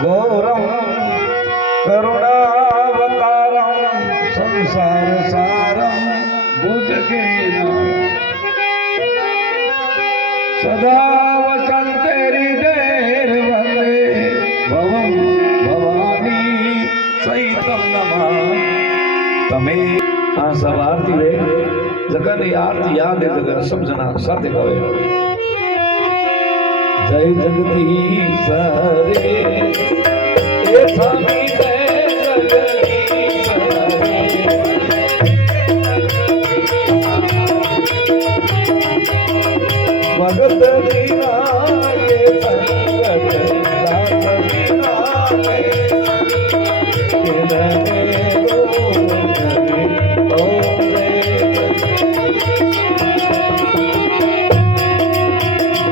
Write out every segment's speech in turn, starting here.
घोरम करुणावतारम संसार सारम बुद्ध के सदा वचन तेरी देर वंदे भवम भवानी सहितम नमा। तमे आ सब आरती रे। जगत आरती याद है जगह सब जना साथ गवे જય જગદીશ રે એ સ્વામી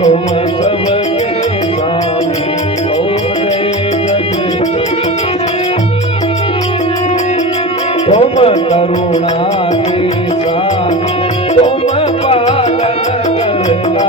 तुम सबके स्वामी ओम जय जगत तुम करुणा के साथ तुम पालन करना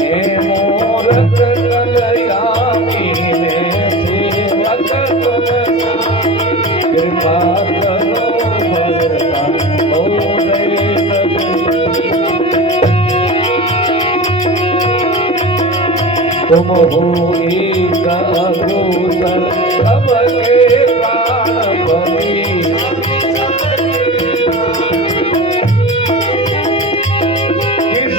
हे मूरत कलयामी ने सेवक तुम कृपा तुम हो एक अघोषर सबके प्राणपति किस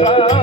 Oh.